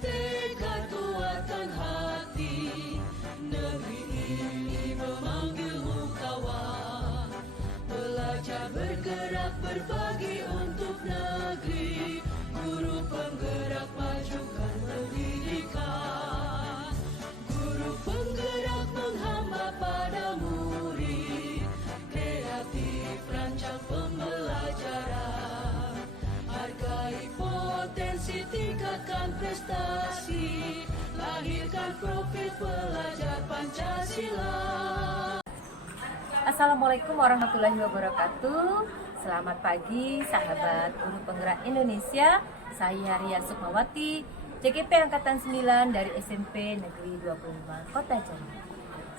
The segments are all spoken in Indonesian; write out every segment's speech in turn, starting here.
tekad kuatkan hati, negeri ini memanggilmu kawan. Belajar bergerak berbagi untuk negeri, guru penggerak majukan pendidikan. Guru penggerak menghamba pada murid, kreatif rancang pembelajaran. Hargai potensi, tingkatkan prestasi, lahirkan profil pelajar Pancasila. Assalamualaikum warahmatullahi wabarakatuh. Selamat pagi sahabat guru penggerak Indonesia. Saya Ria Sukmawati, CGP Angkatan 9 dari SMP Negeri 25 Kota Jambi.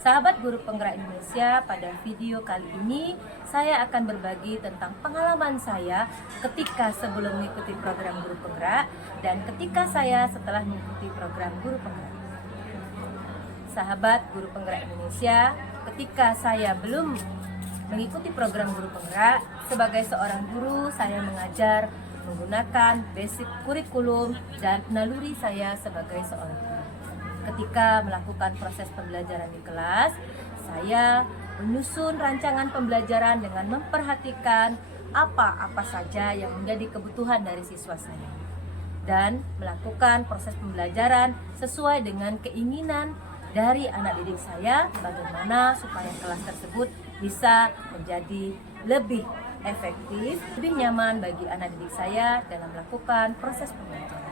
Sahabat guru penggerak Indonesia, pada video kali ini saya akan berbagi tentang pengalaman saya ketika sebelum mengikuti program guru penggerak dan ketika saya setelah mengikuti program guru penggerak. Sahabat guru penggerak Indonesia, ketika saya belum mengikuti program guru penggerak, sebagai seorang guru saya mengajar menggunakan basic kurikulum dan naluri saya sebagai seorang guru. Ketika melakukan proses pembelajaran di kelas, saya menyusun rancangan pembelajaran dengan memperhatikan apa-apa saja yang menjadi kebutuhan dari siswa saya dan melakukan proses pembelajaran sesuai dengan keinginan dari anak didik saya, bagaimana supaya kelas tersebut bisa menjadi lebih efektif, lebih nyaman bagi anak didik saya dalam melakukan proses pembelajaran.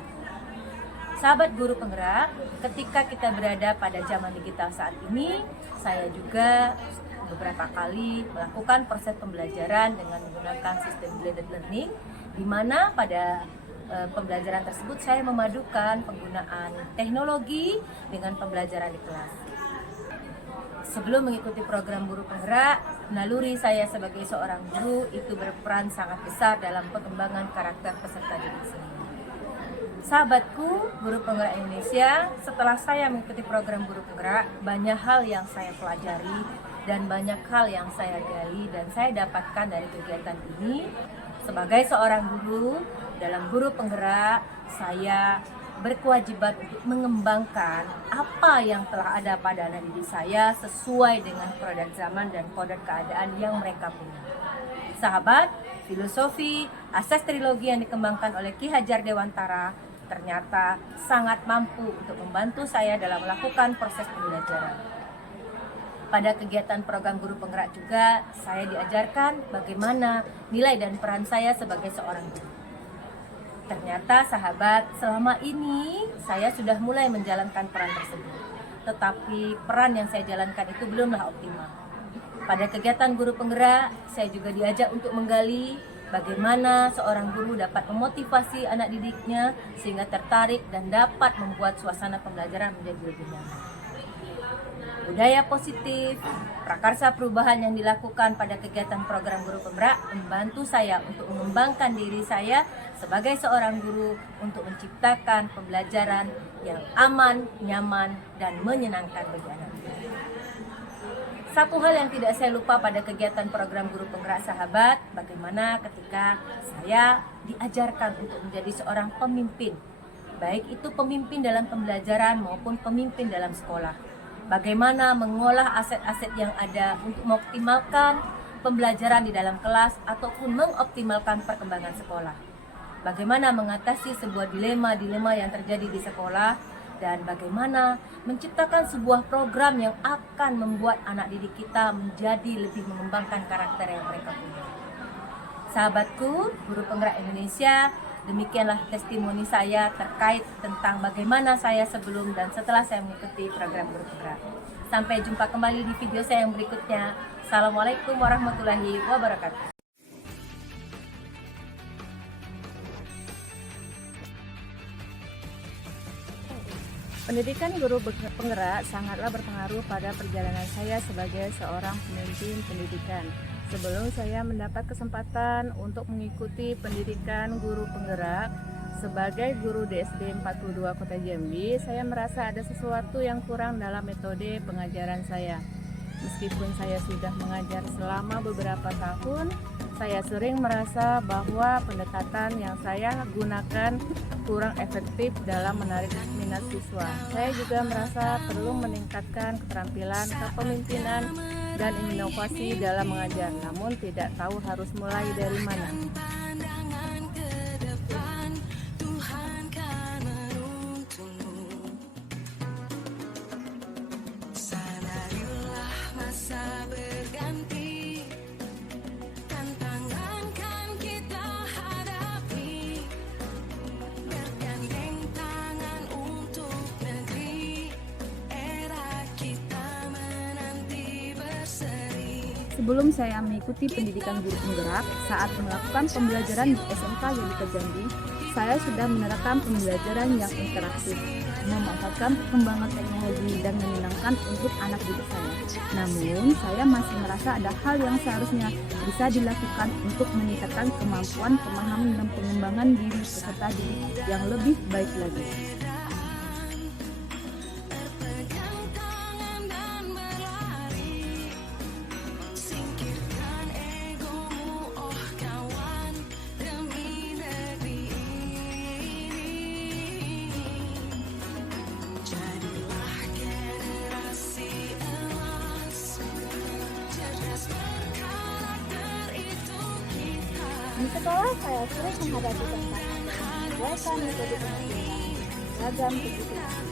Sahabat guru penggerak, ketika kita berada pada zaman digital saat ini, saya juga beberapa kali melakukan proses pembelajaran dengan menggunakan sistem blended learning, di mana pada pembelajaran tersebut saya memadukan penggunaan teknologi dengan pembelajaran di kelas. Sebelum mengikuti program guru penggerak, naluri saya sebagai seorang guru itu berperan sangat besar dalam pengembangan karakter peserta didik saya. Sahabatku, guru penggerak Indonesia, setelah saya mengikuti program guru penggerak, banyak hal yang saya pelajari dan banyak hal yang saya gali dan saya dapatkan dari kegiatan ini. Sebagai seorang guru, dalam guru penggerak, saya berkewajiban untuk mengembangkan apa yang telah ada pada anak didik saya sesuai dengan produk zaman dan produk keadaan yang mereka punya. Sahabat, filosofi asas trilogi yang dikembangkan oleh Ki Hajar Dewantara ternyata sangat mampu untuk membantu saya dalam melakukan proses pembelajaran. Pada kegiatan program guru penggerak juga, saya diajarkan bagaimana nilai dan peran saya sebagai seorang guru. Ternyata sahabat, selama ini saya sudah mulai menjalankan peran tersebut. Tetapi peran yang saya jalankan itu belumlah optimal. Pada kegiatan guru penggerak, saya juga diajak untuk menggali bagaimana seorang guru dapat memotivasi anak didiknya sehingga tertarik dan dapat membuat suasana pembelajaran menjadi lebih nyaman. Budaya positif, prakarsa perubahan yang dilakukan pada kegiatan program guru penggerak membantu saya untuk mengembangkan diri saya sebagai seorang guru untuk menciptakan pembelajaran yang aman, nyaman, dan menyenangkan bagi anak didik. Satu hal yang tidak saya lupa pada kegiatan program guru penggerak sahabat, bagaimana ketika saya diajarkan untuk menjadi seorang pemimpin, baik itu pemimpin dalam pembelajaran maupun pemimpin dalam sekolah. Bagaimana mengolah aset-aset yang ada untuk mengoptimalkan pembelajaran di dalam kelas ataupun mengoptimalkan perkembangan sekolah. Bagaimana mengatasi sebuah dilema-dilema yang terjadi di sekolah, dan bagaimana menciptakan sebuah program yang akan membuat anak didik kita menjadi lebih mengembangkan karakter yang mereka punya. Sahabatku, guru penggerak Indonesia, demikianlah testimoni saya terkait tentang bagaimana saya sebelum dan setelah saya mengikuti program guru penggerak. Sampai jumpa kembali di video saya yang berikutnya. Assalamualaikum warahmatullahi wabarakatuh. Pendidikan guru penggerak sangatlah berpengaruh pada perjalanan saya sebagai seorang pemimpin pendidikan. Sebelum saya mendapat kesempatan untuk mengikuti pendidikan guru penggerak sebagai guru di SD 42 Kota Jambi, saya merasa ada sesuatu yang kurang dalam metode pengajaran saya. Meskipun saya sudah mengajar selama beberapa tahun, Saya sering merasa bahwa pendekatan yang saya gunakan kurang efektif dalam menarik minat siswa. Saya juga merasa perlu meningkatkan keterampilan kepemimpinan dan inovasi dalam mengajar, namun tidak tahu harus mulai dari mana. Pandangan ke depan, Tuhan kan menuntunmu. Sadarilah masa berganti, tantangan kan kita hadapi, bergandeng tangan untuk negeri, era kita menanti berseri. Sebelum saya mengikuti pendidikan guru penggerak, saat melakukan pembelajaran di SMK Yelika Jambi, saya sudah menerapkan pembelajaran yang interaktif, memanfaatkan perkembangan teknologi dan menyenangkan untuk anak didik saya. Namun, saya masih merasa ada hal yang seharusnya bisa dilakukan untuk meningkatkan kemampuan pemahaman dan pengembangan diri peserta didik yang lebih baik lagi. Berpegang tangan dan berlari, singkirkan egomu oh kawan, demi negeri ini. Jadilah generasi emas, cerdas berkarakter itu kita. Di sekolah saya sering menghadapi tantangan menyesuaikan metode pengajaran beragam kebutuhan.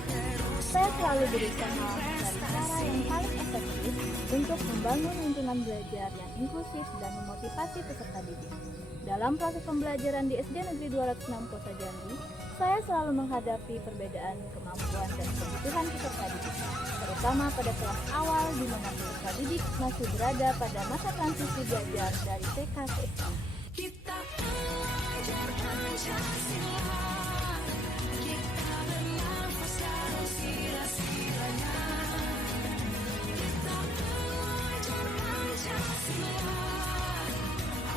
Saya selalu berusaha mencari cara yang paling efektif untuk membangun lingkungan belajar yang inklusif dan memotivasi peserta didik. Dalam proses pembelajaran di SD Negeri 206 Kota Jambi, saya selalu menghadapi perbedaan kemampuan dan kebutuhan peserta didik, terutama pada kelas awal di mana peserta didik masih berada pada masa transisi belajar dari TK ke SD. Kita pelajar Pancasila, kita bernafas dalam sila-silanya. Kita pelajar Pancasila,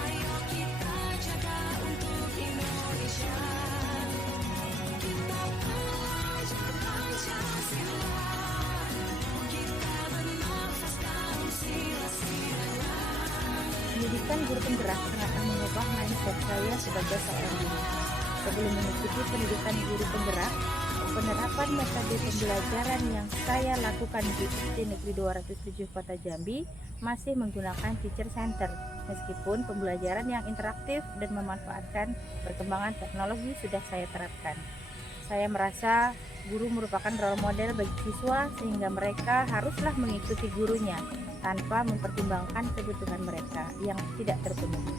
ayo kita jaga untuk Indonesia. Kita pelajar Pancasila, kita bernafas dalam sila-silanya. Pendidikan guru penggerak akan mengubah mindset saya sebagai seorang guru. Sebelum mengikuti pendidikan guru penggerak, penerapan metode pembelajaran yang saya lakukan di SD Negeri 207 Kota Jambi masih menggunakan teacher center, meskipun pembelajaran yang interaktif dan memanfaatkan perkembangan teknologi sudah saya terapkan. Saya merasa guru merupakan role model bagi siswa sehingga mereka haruslah mengikuti gurunya tanpa mempertimbangkan kebutuhan mereka yang tidak terpenuhi.